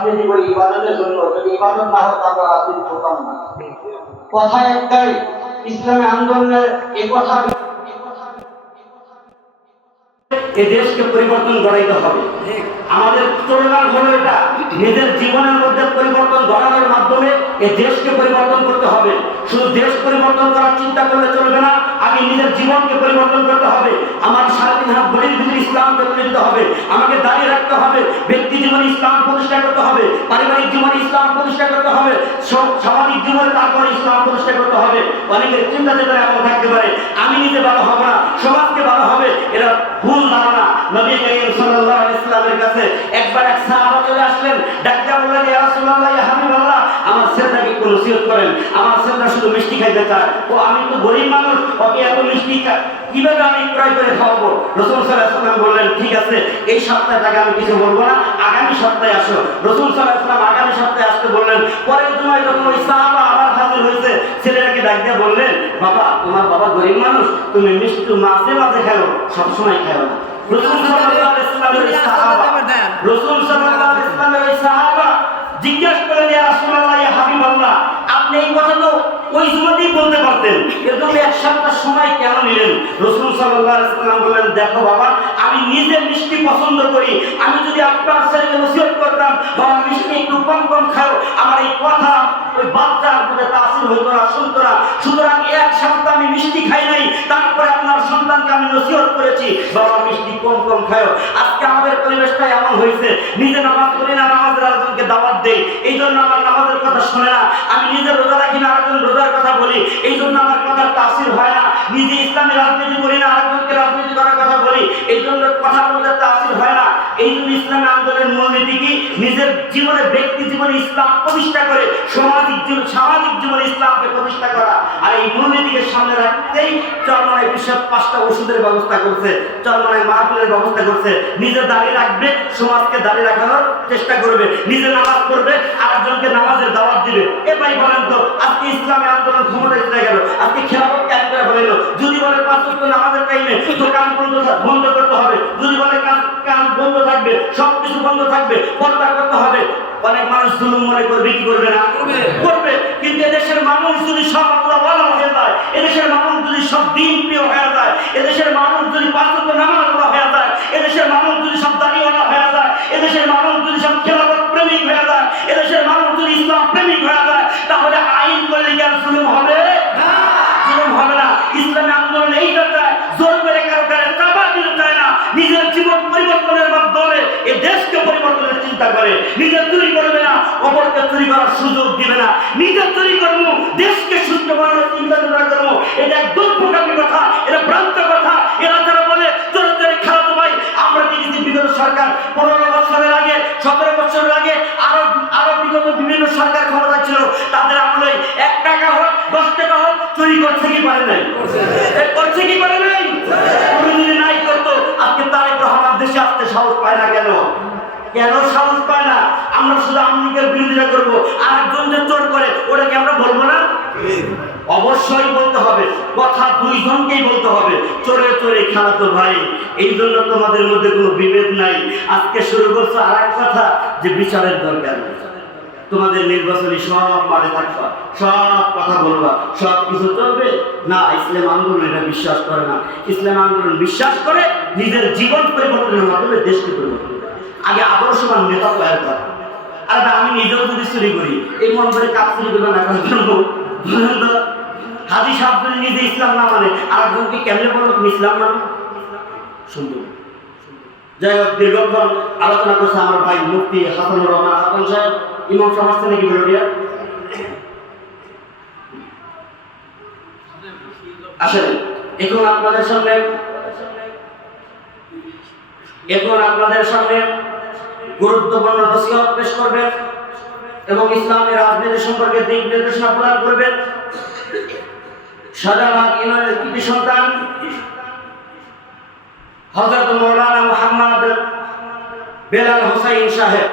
রাজনীতি করি ইবাদতের জন্য, যদি ইবাদত না হয় তাহলে রাজনীতি করতাম না। কথা একটাই, ইসলামী আন্দোলনের এই কথা এই দেশকে পরিবর্তন করাইতে হবে। আমাদের চলমান হলো এটা, নিজের জীবনের মধ্যে পরিবর্তন ঘটানোর মাধ্যমে এই দেশকে পরিবর্তন করতে হবে। শুধু দেশ পরিবর্তন করার চিন্তা করলে চলবে না, আগে নিজের জীবনকে পরিবর্তন করতে হবে। আমার 3.5 হাত বলির ভিতরে ইসলামকে তুলে দিতে হবে, আমাকে দাঁড়িয়ে রাখতে হবে, ব্যক্তি জীবনে ইসলাম প্রতিষ্ঠা করতে হবে, পারিবারিক জীবনে ইসলাম প্রতিষ্ঠা করতে হবে, সামাজিক জীবনে তারপরে ইসলাম প্রতিষ্ঠা করতে হবে। অনেকের চিন্তা চেতনা এমন থাকতে পারে, আমি নিজে ভালো হব না, সমাজকে ভালো হবে, এরা ভুল ধারণা। নবী করিম সাল্লাল্লাহু আলাইহি ওয়াসাল্লামের কাছে একবার এক সাহাবা চলে আসলেন, ডাক্তার বললেন, ইয়া রাসূলুল্লাহ, ইয়া হাবিবাল্লাহ, আমার ছেলেটাকে একটু নসিহত করেন, আমার ছেলেটা শুধু মিষ্টি খাইতে চায়, ও আমি তো গরিব মানুষ, ওকে এত মিষ্টি কিভাবে আমি ক্রয় করে খাওয়াবো? রাসূল সাল্লাল্লাহু আলাইহি ওয়াসাল্লাম বললেন, ঠিক আছে, এই সপ্তাহে তাকে আমি কিছু বলবো না, আগামী সপ্তাহে আসো। রাসূল সাল্লাল্লাহু আলাইহি ওয়াসাল্লাম আগামী সপ্তাহে আসতে বললেন। পরের জুমায় যখন ওই সাহাবা আবার হাজির হয়েছে, ছেলেটাকে ডাক দিয়ে বললেন, বাবা, তোমার বাবা গরিব মানুষ, তুমি মিষ্টি মাঝে মাঝে খাও, সবসময় খাও না। রাসূল সাল্লাল্লাহু আলাইহি ওয়াসাল্লামের ওই সাহাবা জিজ্ঞাসা করলেন, ইয়া রাসূলুল্লাহ, ইয়া হাবিবাল্লাহ, আপনি এই কথা তো ওই জুমাতেই বলতে পারতেন, এরকম এক সপ্তাহ সময় কেন নিলেন? রাসূল সাল্লাল্লাহু আলাইহি ওয়াসাল্লাম বললেন, দেখো বাবা, আমি নিজে মিষ্টি পছন্দ করি, আমি যদি আপনার ছেলেকে নসিহত করতাম, বাবা মিষ্টি একটু কম কম খাও, আমার এই কথা ওই বাচ্চার মধ্যে তাসির হইতো না, শুনতো না। সুতরাং এক সপ্তাহ আমি মিষ্টি খাই নাই, তারপরে আপনার সন্তানকে আমি নসিহত করেছি, বাবা মিষ্টি কম কম খাও। আজকে আমাদের পরিবেশটা এমন হয়েছে, নিজে নামাজ পড়ি না, নামাজের আরেকজনকে দাওয়াত দেই, এই জন্য আমার নামাজের কথা শোনে না। আমি নিজে রোজা রাখি না, আরেকজন রোজার কথা বলি, এই জন্য আমার কথার তাসির হয় না। নিজে ইসলামী রাজনীতি করি না, আরেকজনকে রাজনীতি করার কথা বলি, এই জন্য কথা বলতে তাসির হয় না। এই জন্য ইসলামী আন্দোলনের মূলনীতি কি? নিজের জীবনে, ব্যক্তি জীবনে ইসলাম প্রতিষ্ঠা করে সামাজিক জীবনে ইসলামকে প্রতিষ্ঠা করা। আর এই মূলনীতিকে সামনে রাখতেই চরমনায় বিশ্ব 5টা ওষুধের ব্যবস্থা করছে, চরমনায় মাহফিলের ব্যবস্থা করছে। নিজে দাঁড়িয়ে রাখবে, সমাজকে দাঁড়িয়ে রাখানোর চেষ্টা করবে, নিজে নামাজ পড়বে, আরেকজনকে নামাজের দাওয়াত দিবে। এ ভাই বলেন তো, আজকে ইসলামী আন্দোলন ক্ষমতায় চলে গেল, আজকে খেলাফত কায়েম করে ফেলল। যদি বলে 5 ওয়াক্ত নামাজের টাইমে তো কান বন্ধ করতে হবে, যদি বলে কান বন্ধ থাকবে, সবকিছু বন্ধ থাকবে, পর্দা করতে হবে, অনেক মানুষ জুলুম মনে করবে, কি করবে না? করবে। কিন্তু এদেশের মানুষ যদি সব আল্লাহওয়ালা হয়ে যায়, এদেশের মানুষ যদি সব দ্বীন প্রিয় হয়ে যায়, এদেশের মানুষ যদি 5 ওয়াক্ত নামাজওয়ালা হয়ে যায়, এদেশের মানুষ যদি সব দাড়িওয়ালা হয়ে যায়, এদেশের মানুষ যদি সব খেলাফত প্রেমিক হয়ে যায়, এদেশের মানুষ যদি ইসলাম প্রেমিক হয়ে যায়, তাহলে আইন করলে কি আর জুলুম হবে? জুলুম হবে না। ইসলামী আন্দোলন এইটা চায়, জোর করে কারো গায়ে চাপা দিতে চায় না, নিজের জীবন পরিবর্তনের মাধ্যমে এই দেশকে পরিবর্তনের চিন্তা করে। নিজে চুরি করবে না, অপরকে চুরি করার সুযোগ দিবে না, নিজে চুরি করবো, দেশকে সুস্থ করার চিন্তা করবো। এটা একদম প্রকারী কথা, এটা ভ্রান্ত কথা। এরা যারা বলে চলে চলে খেলাতো ভাই, আমরা দেখেছি বিগত সরকার 15 বছরের আগে, 17 বছরের আগে, আরো বিগত বিভিন্ন সরকার ক্ষমতা ছিল, তাদের আমলে 1 টাকা হোক 10 টাকা হোক চুরি করছে কি পারে নাই? করছে কি পারে নাই? যদি নাই করতো, আজকে তারেক রহমান দেশে আসতে সাহস পায় না। কেন সাহস পায় না? আমরা শুধু আমলিগের বিরোধিতা করবো, আরেকজন যে চোর করে ওটাকে আমরা বলবো না? অবশ্যই বলতে হবে, কথা 2 জনকেই বলতে হবে। চোরে চোরে খালাতো ভাই, এই জন্য তোমাদের মধ্যে কোনো বিভেদ নাই। আজকে শুরু করছো আর এক কথা, যে বিচারের দরকার। তোমাদের নির্বাচনী সব মাঠে থাকবা, সব কথা বলবা, সব কিছু চলবে না। ইসলাম আন্দোলন এটা বিশ্বাস করে না। ইসলাম আন্দোলন বিশ্বাস করে নিজের জীবন পরিবর্তনের মাধ্যমে দেশকে পরিবর্তন করা। আগে আদর্শবান নেতা তৈরি করা। আর আমি নিজেও যদি চুরি করি, এই মন করে কাজ চুরি করবে না, কারণ হাজি সাহেব যদি নিজে ইসলাম না মানে, আর একজনকে কেমনে বলবো তুমি ইসলাম মানে? সুন্দর। যাই হোক, দীর্ঘক্ষণ আলোচনা করছে আমার ভাই মুফতি হাসানুর রহমান হাসান সাহেব, ইমাম সমাজতে নাকি বেরোডিয়া। আসলে এখন আপনাদের সামনে গুরুত্বপূর্ণ নসিহত পেশ করবেন এবং ইসলামের রাজনীতি সম্পর্কে দিক নির্দেশনা প্রদান করবেন শাহজালাল ইউনিয়নের কৃতি সন্তান হযরত মাওলানা মুহাম্মদ বেলাল হোসাইন সাহেব।